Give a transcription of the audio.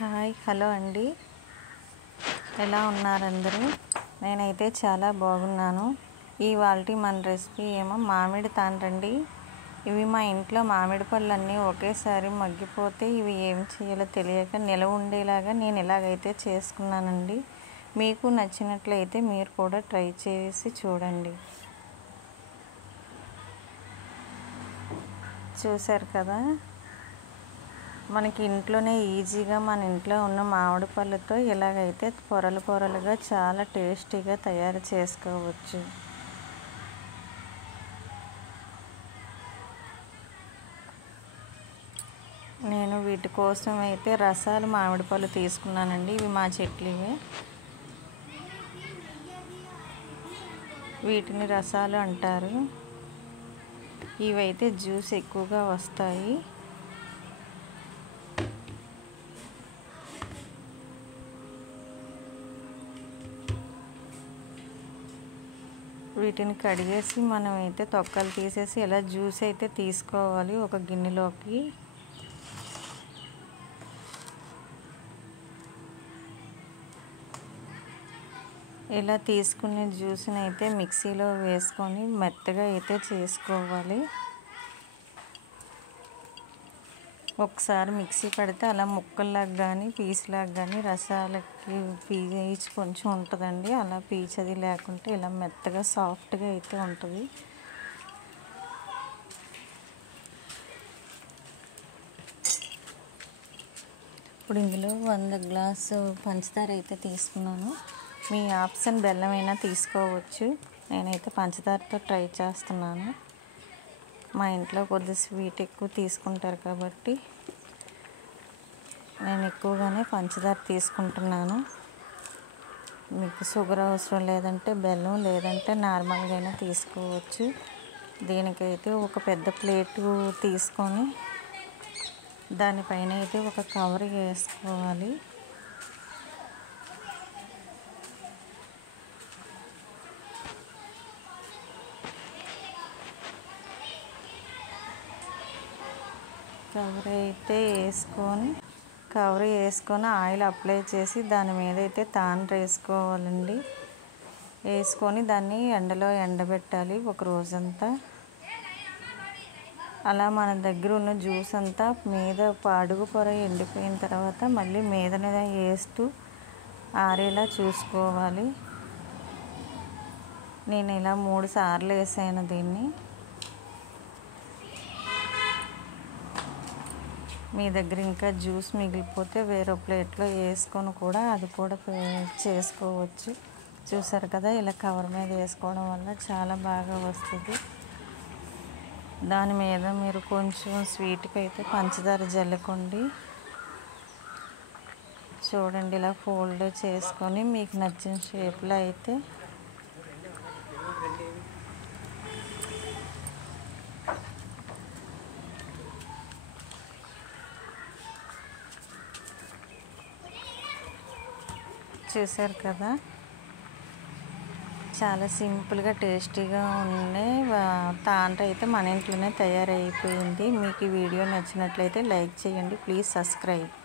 Hi hello అండి, ఎలా ఉన్నారు అందరూ? నేనైతే చాలా బాగున్నాను. ఇవాల్టి మన రెసిపీ ఏమో మామిడి తాండ్రండి. ఇవి మా ఇంట్లో మామిడి పళ్ళన్నీ ఒకేసారి మగ్గిపోతే ఇవి ఏం చేయాలో తెలియక నిలవ ఉండేలాగా నేను ఇలాగైతే చేసుకున్నానండి. మీకు నచ్చినట్లయితే మీరు కూడా ట్రై చేసి చూడండి. చూశారు కదా, మనకి ఇంట్లోనే ఈజీగా మన ఇంట్లో ఉన్న మామిడి పళ్ళతో ఇలాగైతే పొరలు పొరలుగా చాలా టేస్టీగా తయారు చేసుకోవచ్చు. నేను వీటి కోసం అయితే రసాలు మామిడి పళ్ళు తీసుకున్నానండి. ఇవి మా చెట్లువే. వీటిని రసాలు అంటారు. ఇవైతే జ్యూస్ ఎక్కువగా వస్తాయి. వీటిని కడిగేసి మనమైతే తొక్కలు తీసేసి ఇలా జ్యూస్ అయితే తీసుకోవాలి ఒక గిన్నెలోకి. ఇలా తీసుకునే జ్యూస్ని అయితే మిక్సీలో వేసుకొని మెత్తగా అయితే చేసుకోవాలి. ఒకసారి మిక్సీ పడితే అలా ముక్కల్లాగా కానీ పీసులాగా కానీ రసాలకి పీచు కొంచెం ఉంటుందండి. అలా పీచది లేకుంటే ఇలా మెత్తగా సాఫ్ట్గా అయితే ఉంటుంది. ఇప్పుడు ఇందులో 100 గ్లాసు పంచదార అయితే తీసుకున్నాను. మీ ఆప్షన్ బెల్లమైనా తీసుకోవచ్చు. నేనైతే పంచదారతో ట్రై చేస్తున్నాను. మా ఇంట్లో కొద్ది స్వీట్ ఎక్కువ తీసుకుంటారు కాబట్టి నేను ఎక్కువగానే పంచదార తీసుకుంటున్నాను. మీకు షుగర్ అవసరం లేదంటే బెల్లం, లేదంటే నార్మల్గా అయినా తీసుకోవచ్చు. దీనికైతే ఒక పెద్ద ప్లేటు తీసుకొని దానిపైన అయితే ఒక కవర్ వేసుకోవాలి. కవర్ వేసుకొని ఆయిల్ అప్లై చేసి దాని మీద అయితే తాండ్ర వేసుకోవాలండి. వేసుకొని దాన్ని ఎండలో ఎండబెట్టాలి ఒక రోజంతా. అలా మన దగ్గర ఉన్న జ్యూస్ అంతా మీద అడుగు పొర ఎండిపోయిన తర్వాత మళ్ళీ మీదనే వేస్తూ ఆరేలా చూసుకోవాలి. నేను ఇలా 3 సార్లు వేసాను దీన్ని. మీ దగ్గర ఇంకా జ్యూస్ మిగిలిపోతే వేరే ప్లేట్లో వేసుకొని కూడా అది కూడా చేసుకోవచ్చు. చూసారు కదా, ఇలా కవర్ మీద వేసుకోవడం వల్ల చాలా బాగా వస్తుంది. దాని మీద మీరు కొంచెం స్వీట్కి అయితే పంచదార జల్లుకోండి. చూడండి, ఇలా ఫోల్డ్ చేసుకొని మీకు నచ్చిన షేప్లో అయితే చూసారు కదా, చాలా సింపుల్గా టేస్టీగా ఉండే తాండ్ర అయితే మన ఇంట్లోనే తయారైపోయింది. మీకు ఈ వీడియో నచ్చినట్లయితే లైక్ చేయండి. Please subscribe.